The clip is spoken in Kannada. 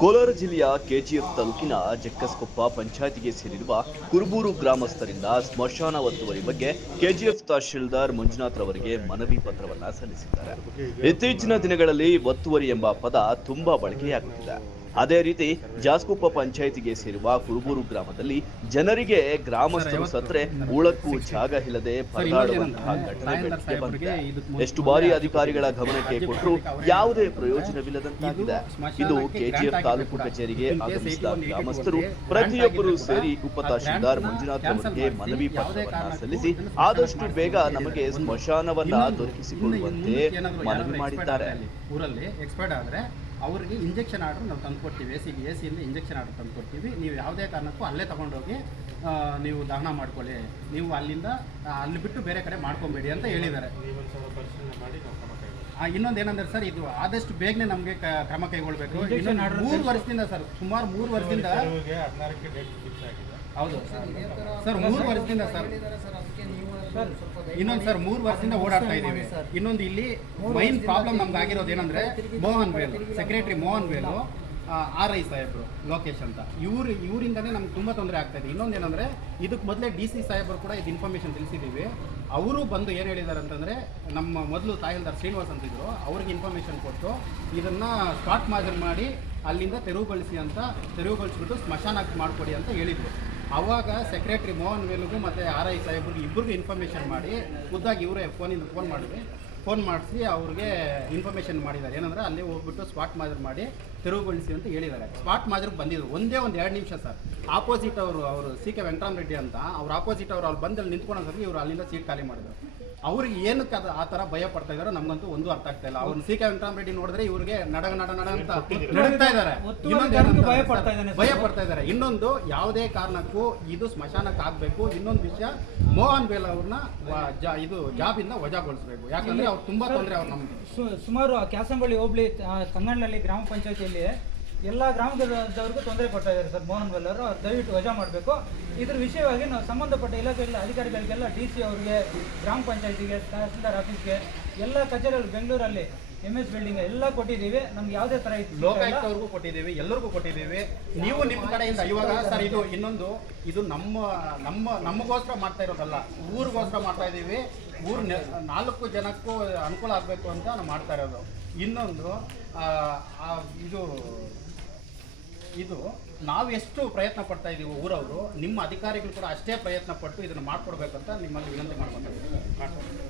ಕೋಲಾರ ಜಿಲ್ಲೆಯ ಕೆಜಿಎಫ್ ತಾಲೂಕಿನ ಜಕ್ಕಸ್ಕೊಪ್ಪ ಪಂಚಾಯತಿಗೆ ಸೇರಿರುವ ಕುರುಬೂರು ಗ್ರಾಮಸ್ಥರಿಂದ ಸ್ಮಶಾನ ಒತ್ತುವರಿ ಬಗ್ಗೆ ಕೆಜಿಎಫ್ ತಹಶೀಲ್ದಾರ್ ಮಂಜುನಾಥ್ ರವರಿಗೆ ಮನವಿ ಪತ್ರವನ್ನ ಸಲ್ಲಿಸಿದ್ದಾರೆ. ಇತ್ತೀಚಿನ ದಿನಗಳಲ್ಲಿ ಒತ್ತುವರಿ ಎಂಬ ಪದ ತುಂಬಾ ಬಳಕೆಯಾಗುತ್ತಿದೆ. ಅದೇ ರೀತಿ ಜಾಸ್ಕೂಪ ಪಂಚಾಯತಿಗೆ ಸೇರುವ ಕುರುಬೂರು ಗ್ರಾಮದಲ್ಲಿ ಜನರಿಗೆ ಗ್ರಾಮಸ್ಥರು ಸತ್ರೆ ಉಳಕ್ಕೂ ಜಾಗ ಇಲ್ಲದೆ ಪರದಾಡುವಂತಹ ಘಟನೆ ಬೆಳಕಿಗೆ ಬಂದಿದೆ. ಎಷ್ಟು ಬಾರಿ ಅಧಿಕಾರಿಗಳ ಗಮನಕ್ಕೆ ಕೊಟ್ಟರು ಯಾವುದೇ ಪ್ರಯೋಜನವಿಲ್ಲದಂತಾಗಿದೆ. ಇದು ಕೆಜಿಎಫ್ ತಾಲೂಕು ಕಚೇರಿಗೆ ಆಗಮಿಸಿದ ಗ್ರಾಮಸ್ಥರು ಪ್ರತಿಯೊಬ್ಬರೂ ಸೇರಿ ಉಪ ತಹಶೀಲ್ದಾರ್ ಮಂಜುನಾಥ್ ಅವರಿಗೆ ಮನವಿ ಪತ್ರವನ್ನು ಸಲ್ಲಿಸಿ ಆದಷ್ಟು ಬೇಗ ನಮಗೆ ಸ್ಮಶಾನವನ್ನ ದೊರಕಿಸಿಕೊಳ್ಳುವಂತೆ ಮನವಿ ಮಾಡಿದ್ದಾರೆ. ಊರಲ್ಲಿ ಎಕ್ಸ್ಪರ್ಟ್ ಆದರೆ ಅವ್ರಿಗೆ ಇಂಜೆಕ್ಷನ್ ಆರ್ಡ್ರ್ ನಾವು ತಂದುಕೊಡ್ತೀವಿ. ಎ ಸಿಗೆ ಎ ಸಿಯಿಂದ ಇಂಜೆಕ್ಷನ್ ಆರ್ಡರ್ ತಂದುಕೊಡ್ತೀವಿ. ನೀವು ಯಾವುದೇ ಕಾರಣಕ್ಕೂ ಅಲ್ಲೇ ತೊಗೊಂಡೋಗಿ ನೀವು ದಹನ ಮಾಡ್ಕೊಳ್ಳಿ. ನೀವು ಅಲ್ಲಿಂದ ಅಲ್ಲಿ ಬಿಟ್ಟು ಬೇರೆ ಕಡೆ ಮಾಡ್ಕೊಬೇಡಿ ಅಂತ ಹೇಳಿದ್ದಾರೆ. ಇನ್ನೊಂದು ಏನಂದ್ರೆ ಸರ್ ಇದು ಆದಷ್ಟು ಬೇಗನೆ ನಮಗೆ ಕ್ರಮ ಕೈಗೊಳ್ಬೇಕು. ಮೂರು ವರ್ಷದಿಂದ ಸರ್ ಸುಮಾರು ಮೂರು ವರ್ಷದಿಂದ ಹೌದು ಸರ್ ಮೂರು ವರ್ಷದಿಂದ ಸರ್. ಇನ್ನೊಂದು ಸರ್ ಮೂರು ವರ್ಷದಿಂದ ಓಡಾಡ್ತಾ ಇದ್ದೀವಿ. ಇನ್ನೊಂದು ಇಲ್ಲಿ ಮೈನ್ ಪ್ರಾಬ್ಲಮ್ ನಮ್ಗೆ ಆಗಿರೋದು ಏನಂದ್ರೆ Mohan Vel secretary Mohan Velu R I ಸಾಹೇಬ್ರು ಲೋಕೇಶ್ ಅಂತ. ಇವ್ರು ಇವರಿಂದನೇ ನಮ್ಗೆ ತುಂಬ ತೊಂದರೆ ಆಗ್ತಾ ಇದೆ. ಇನ್ನೊಂದು ಏನಂದ್ರೆ ಇದಕ್ಕೆ ಮೊದಲೇ ಡಿ ಸಿ ಸಾಹೇಬರು ಕೂಡ ಇದು ಇನ್ಫಾರ್ಮೇಷನ್ ತಿಳಿಸಿದ್ದೀವಿ ಅವರು ಬಂದು ಏನು ಹೇಳಿದ್ದಾರೆ ಅಂತಂದರೆ ನಮ್ಮ ಮೊದಲು ತಾಯಿಲ್ದಾರ್ ಶ್ರೀನಿವಾಸ್ ಅಂತಿದ್ರು ಅವ್ರಿಗೆ ಇನ್ಫಾರ್ಮೇಷನ್ ಕೊಟ್ಟು ಇದನ್ನು ಸ್ಟಾಟ್ ಮಾದರಿ ಮಾಡಿ ಅಲ್ಲಿಂದ ತೆರವುಗೊಳಿಸಿ ಅಂತ ತೆರವುಗೊಳಿಸ್ಬಿಟ್ಟು ಸ್ಮಶಾನಕ್ಕೆ ಮಾಡಿಕೊಡಿ ಅಂತ ಹೇಳಿದ್ರು. ಅವಾಗ ಸೆಕ್ರೆಟರಿ ಮೋಹನ್ ವೇಲುಗೂ ಮತ್ತು ಆರ್ ಐ ಸಾಹೇಬ್ರಿಗೆ ಇಬ್ಬರಿಗೂ ಇನ್ಫಾರ್ಮೇಷನ್ ಮಾಡಿ ಖುದ್ದಾಗಿ ಇವರೇ ಫೋನಿಂದ ಫೋನ್ ಮಾಡಿದ್ವಿ. ಫೋನ್ ಮಾಡಿಸಿ ಅವ್ರಿಗೆ ಇನ್ಫಾರ್ಮೇಷನ್ ಮಾಡಿದ್ದಾರೆ. ಏನಂದ್ರೆ ಅಲ್ಲಿ ಹೋಗ್ಬಿಟ್ಟು ಸ್ಪಾಟ್ ಮಾದರಿ ಮಾಡಿ ತೆರವುಗೊಳಿಸಿ ಅಂತ ಹೇಳಿದ್ದಾರೆ. ಸ್ಪಾಟ್ ಮಾದರಿಗೆ ಬಂದಿದ್ರು. ಒಂದೇ ಒಂದು ಎರಡು ನಿಮಿಷ ಸರ್. ಆಪೋಸಿಟ್ ಅವರು ಅವರು ಸಿ ಕೆ ವೆಂಕಟರಾಮರೆಡ್ಡಿ ಅಂತ ಅವ್ರ ಆಪೋಸಿಟ್ ಅವರು ಅಲ್ಲಿ ಬಂದಲ್ಲಿ ನಿಂತ್ಕೊಂಡು ಸರ್ ಇವರು ಅಲ್ಲಿಂದ ಸೀಟ್ ಖಾಲಿ ಮಾಡಿದ್ರು. ಅವ್ರಿಗೆ ಏನಕ್ಕೆ ಅದು ಆ ಥರ ಭಯ ಪಡ್ತಾ ಇದ್ದಾರೆ ನಮಗಂತೂ ಒಂದು ಅರ್ಥ ಆಗ್ತಾ ಇಲ್ಲ. ಅವ್ರು ಸಿ ಕೆ ವೆಂಕಟರಾಮರೆಡ್ಡಿ ನೋಡಿದ್ರೆ ಇವ್ರಿಗೆ ನಡಗ ನಡ ನಡ ಅಂತ ನಡುತ್ತಾ ಇದ್ದಾರೆ. ಭಯ ಪಡ್ತಾ ಇದ್ದಾನೆ ಭಯ ಪಡ್ತಾ ಇದ್ದಾರೆ. ಇನ್ನೊಂದು ಯಾವುದೇ ಕಾರಣಕ್ಕೂ ಇದು ಸ್ಮಶಾನಕ್ಕೆ ಆಗಬೇಕು. ಇನ್ನೊಂದು ವಿಷಯ ಮೋಹನ್ ಬೇಲ್ ಅವ್ರನ್ನ ಜಾ- ಇದು ಜಾಬಿಂದ ವಜಾಗೊಳಿಸಬೇಕು. ಯಾಕಂದ್ರೆ ಅವ್ರು ತುಂಬಾ ತೊಂದರೆ ಅವ್ರು ನಮ್ಗೆ. ಸುಮಾರು ಕ್ಯಾಸಂಬಳ್ಳಿ, ಹೋಬಳಿ ಕನ್ನಡಲ್ಲಿ ಗ್ರಾಮ ಪಂಚಾಯತಿಯಲ್ಲಿ ಎಲ್ಲ ಗ್ರಾಮದವರಿಗೂ ತೊಂದರೆ ಕೊಡ್ತಾ ಇದ್ದಾರೆ ಸರ್ ಮೋಹನ್ ಅವರು. ಅವ್ರು ದಯವಿಟ್ಟು ವಜಾ ಮಾಡಬೇಕು. ಇದ್ರ ವಿಷಯವಾಗಿ ನಾವು ಸಂಬಂಧಪಟ್ಟ ಇಲಾಖೆಗಳ ಅಧಿಕಾರಿಗಳಿಗೆಲ್ಲ ಡಿ ಸಿ ಅವ್ರಿಗೆ, ಗ್ರಾಮ ಪಂಚಾಯತಿಗೆ, ತಹಸೀಲ್ದಾರ್ ಆಫೀಸ್ಗೆ, ಎಲ್ಲ ಕಚೇರಿಗಳು ಬೆಂಗಳೂರಲ್ಲಿ ಎಂ ಎಸ್ ಬಿಲ್ಡಿಂಗ್ ಎಲ್ಲ ಕೊಟ್ಟಿದ್ದೀವಿ. ನಮ್ಗೆ ಯಾವುದೇ ಥರ ಇತ್ತು ಅವ್ರಿಗೂ ಕೊಟ್ಟಿದ್ದೀವಿ, ಎಲ್ಲರಿಗೂ ಕೊಟ್ಟಿದ್ದೀವಿ. ನೀವು ನಿಮ್ಮ ಕಡೆಯಿಂದ ಇವಾಗ ಸರ್, ಇದು ಇನ್ನೊಂದು, ಇದು ನಮ್ಮ ನಮ್ಮ, ನಮಗೋಸ್ಕರ ಮಾಡ್ತಾ ಇರೋದಲ್ಲ. ಊರಿಗೋಸ್ಕರ ಮಾಡ್ತಾ ಇದ್ದೀವಿ. ಊರ್ ನಾಲ್ಕು ಜನಕ್ಕೂ ಅನುಕೂಲ ಆಗಬೇಕು ಅಂತ ನಾವು ಮಾಡ್ತಾ ಇರೋದು. ಇನ್ನೊಂದು ಇದು ಇದು ನಾವು ಎಷ್ಟು ಪ್ರಯತ್ನ ಪಡ್ತಾ ಇದ್ದೀವಿ ಊರವರು, ನಿಮ್ಮ ಅಧಿಕಾರಿಗಳು ಕೂಡ ಅಷ್ಟೇ ಪ್ರಯತ್ನ ಪಟ್ಟು ಇದನ್ನು ಮಾಡ್ಕೊಡ್ಬೇಕಂತ ನಿಮ್ಮಲ್ಲಿ ವಿನಂತಿ ಮಾಡ್ಕೊತಾ ಮಾಡ್ಕೊಡ್ಬೇಕು